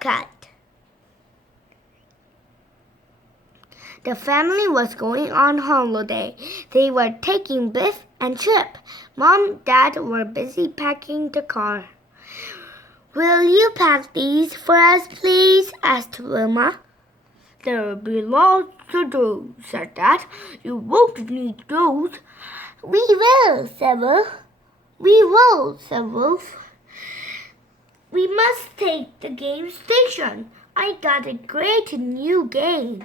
cut. The family was going on holiday. They were taking Biff and Chip. Mom and Dad were busy packing the car. "Will you pack these for us, please?" asked Wilma. "There'll be lots to do," said Dad. "You won't need those." "We will," said Wolf. "We will," said Wolf. "We must take the game station. I got a great new game.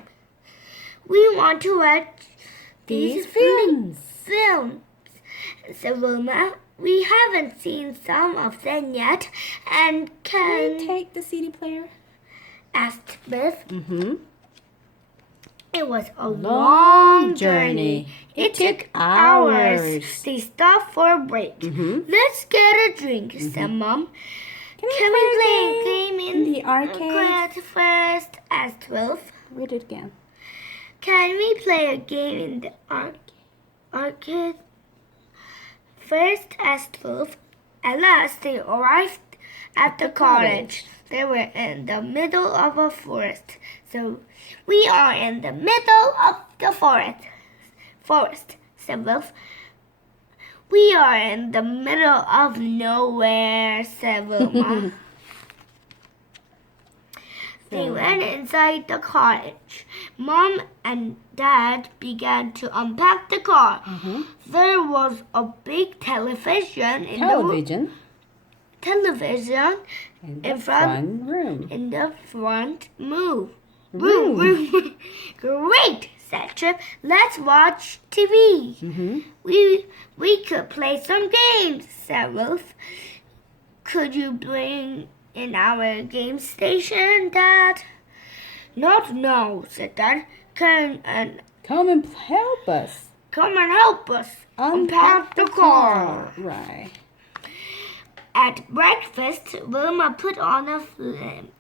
We want to watch these films, said Wilma. "We haven't seen some of them yet, and Can we take the CD player?" asked Biff. It was a Long journey. It took hours. They stopped for a break. "Let's get a drink," said Mom. Can we play a game in the arcade first? asked Wolf. Read it again. Can we play a game in the arcade first? asked Wolf. At last they arrived at the cottage. They were in the middle of a forest. "So we are in the middle of the forest, said Wolf. "We are in the middle of nowhere," said Wilma. They went inside the cottage. Mom and Dad began to unpack the car. There was a big television in the front room. In the front room. Great, said Chip. "Let's watch TV." We could play some games, said Wolf. "Could you bring in our game station, Dad?" "Not now," said Dad. Come and help us. Come and help us unpack the car. Right. At breakfast, Wilma put on a Film.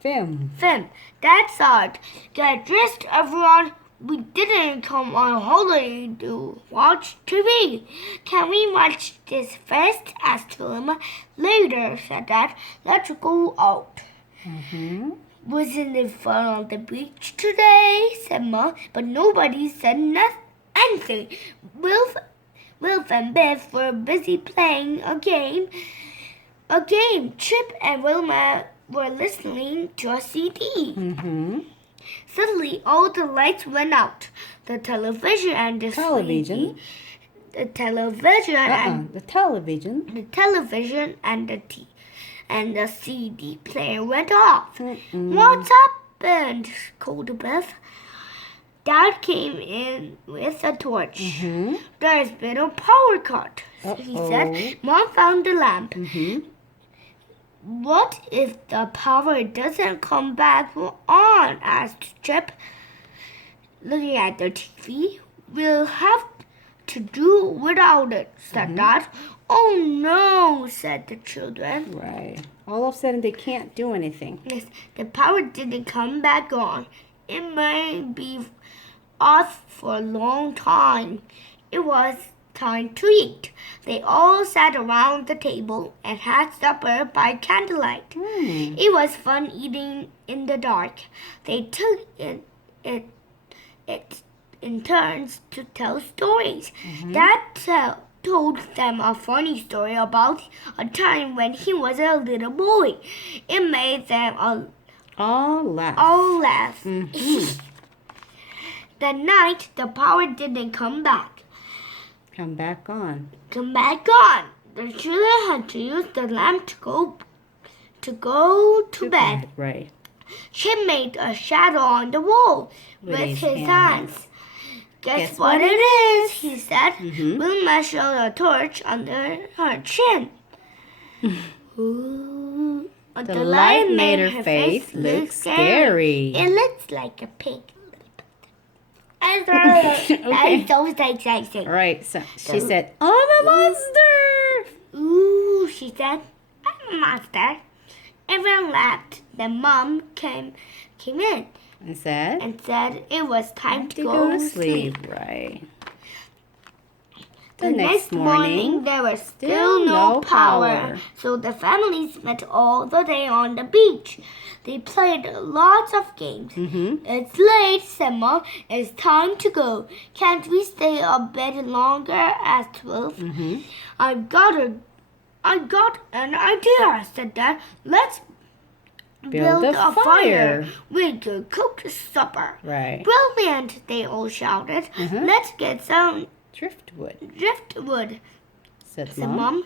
Dad said, "Get dressed, everyone. We didn't come on holiday to watch TV. Can we watch this first?" asked Wilma. "Later," said Dad. "Let's go out." "Wasn't it fun on the beach today?" said Mom, but nobody said anything. Wilf and Biff were busy playing a game. Chip and Wilma were listening to a CD. Suddenly, all the lights went out. The television and the television and the CD player went off. "What's happened?" called Biff. Dad came in with a torch. "There's been a power cut," he said. Mom found the lamp. "What if the power doesn't come back on?" asked Chip. Looking at the TV, "We'll have to do without it," said Dad. "Oh no," said the children. Right. All of a sudden they can't do anything. Yes, the power didn't come back on. It may be off for a long time. It was time to eat. They all sat around the table and had supper by candlelight. It was fun eating in the dark. They took it in turns to tell stories. Dad told them a funny story about a time when he was a little boy. It made them all laugh. That night, the power didn't come back. Come back on. The children had to use the lamp to go to bed. Right. Chip made a shadow on the wall with his hands. Guess what it is, he said. Wilma showed a torch under her chin. The light made her face look scary. It looks like a pig. That is so exciting. Right, so she said, "I'm a monster!" "Ooh," she said, "I'm a monster." Everyone laughed. Then Mom came in and said it was time to go to sleep. Right. The next morning, there was still no power. So the family spent all the day on the beach. They played lots of games. It's late, said Mom. It's time to go. Can't we stay a bit longer? Asked Wolf. I've got an idea, said Dad. Let's build a fire. We could cook supper. Right. Brilliant, they all shouted. Let's get some Driftwood, said Mom.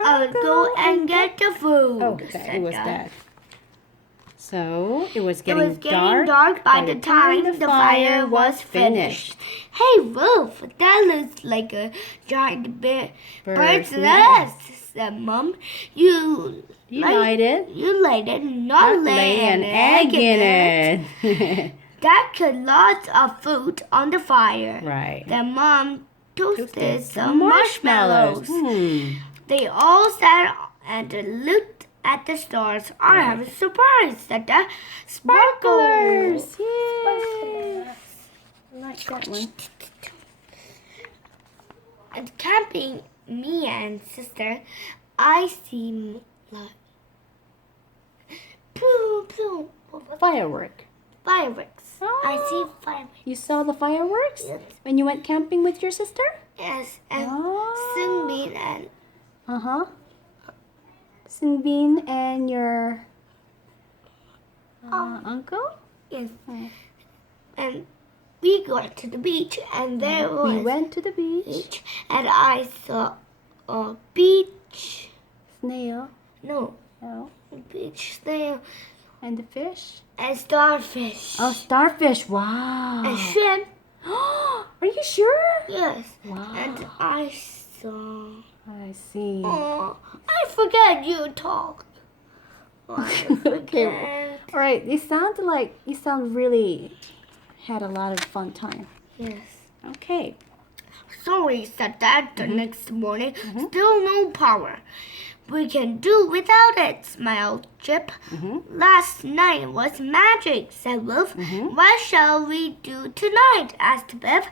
I'll go and get the food. Oh, it was Dad. So it was getting dark by the time the fire was finished. Hey, Wolf, that looks like a giant bird's nest, said Mom. You light it, not lay an egg in it. Dad cooked lots of food on the fire. Right. Then Mom toasted some marshmallows. They all sat and looked at the stars. I have a surprise, said Dad. Sparklers! Yay! I like that one. At camping, me and sister, I see like Fireworks. Oh. I see fireworks. You saw the fireworks? Yes. When you went camping with your sister? Yes, and Sunbeam and Sunbeam and your uncle? yes, and we went to the beach, and We went to the beach. and I saw a beach Snail. no Oh. beach snail And the fish? and starfish Oh, starfish. Wow. and shrimp. Are you sure? Yes, Wow. and I saw. I see. Oh, I forget you talked. I forget. All right. You sound really had a lot of fun time. Yes. Okay. Sorry, said Dad the next morning. Still no power. We can do without it, smiled Chip. Last night was magic, said Wolf. What shall we do tonight? asked Biff.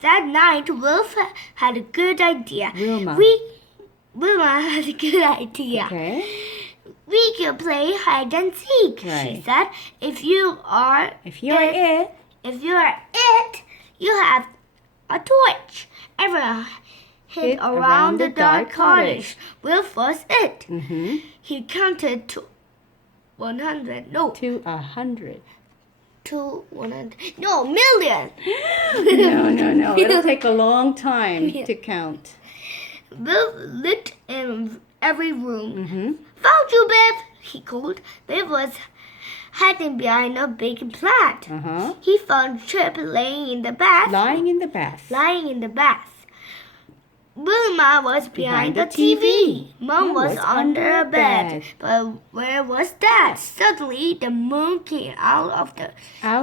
That night, Wolf had a good idea. Wilma had a good idea. Okay. We can play hide and seek, she said. If you are it, you have a torch. Everyone hid around the dark cottage. Wolf was it. He counted to 100. No. To 100. To 100. No, million. No. It'll take a long time to count. Wolf lit in every room. Found you, Biff, he called. Biff was hiding behind a big plant. He found Chip lying in the bath. Lying in the bath. Wilma was behind the TV. Mom was under a bed. But where was Dad? Suddenly, the moon came out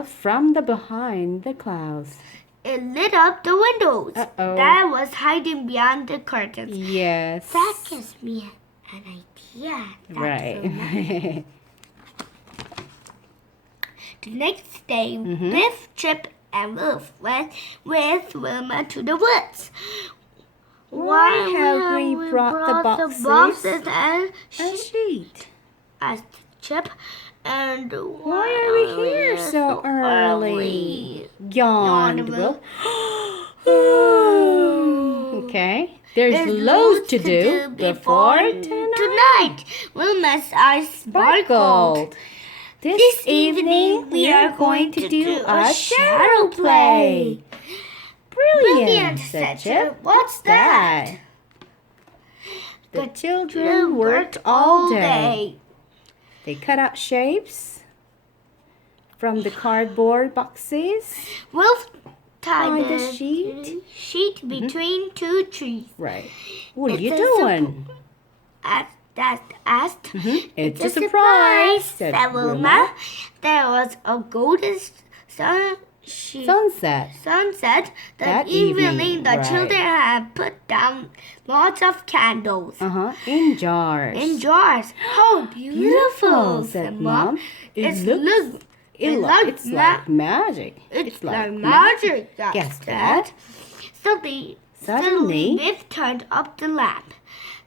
from behind the clouds. It lit up the windows. Dad was hiding behind the curtains. Yes. That gives me an idea. Right. The next day, Biff, Chip, and Wolf went with Wilma to the woods. Why have we brought the boxes and sheet? asked Chip. And why are we here so early? Yawned Wolf. Okay. There's loads to do before tonight. Wilma's eyes sparkled. This evening we are going to do a shadow play. Brilliant, said Chip. What's that? The children worked all day. They cut out shapes from the cardboard boxes. Wolf tied the sheet between two trees. Right. What are you doing? Dad asked. It's a surprise, said Wilma. There was a golden sunset that evening. The children had put down lots of candles. In jars. How beautiful, said Mom. It's like magic. It's like magic, guessed Dad. Suddenly, Biff turned up the lamp.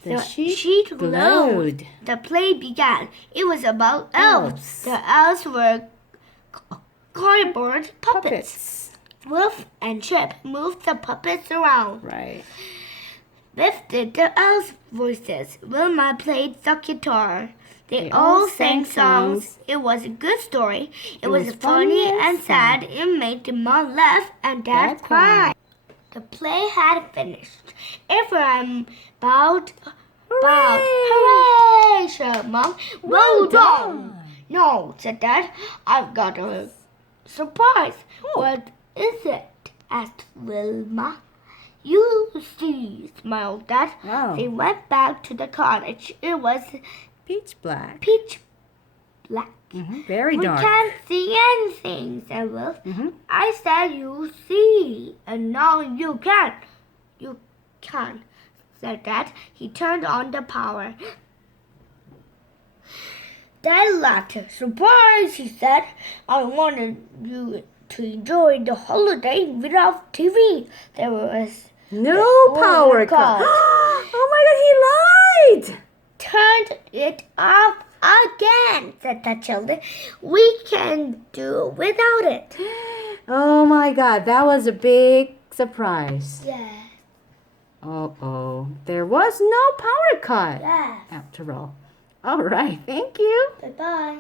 the sheet glowed. The play began. It was about elves. The elves were cardboard puppets. Wolf and Chip moved the puppets around. Right. Biff did the elves' voices. Wilma played the guitar. They all sang songs. It was a good story. It was funny and sad. It made Mom laugh and Dad cry. The play had finished. Everyone bowed. Hooray! Shouted Mom. Well done! No, said Dad. I've got a surprise. What is it? Asked Wilma. You see, smiled Dad. Wow. They went back to the cottage. It was Pitch black. pitch black. Very dark. We can't see anything, said Wolf. I said you see, and now you can. You can, said Dad. He turned on the power. Dad laughed. Surprise, he said. I wanted you to enjoy the holiday without TV. There was No power cut. Oh my God, he lied. Turned it off again, said the children. We can do without it. Oh my God, that was a big surprise. Yeah. Uh-oh. There was no power cut Yeah. after all. All right, thank you. Bye-bye.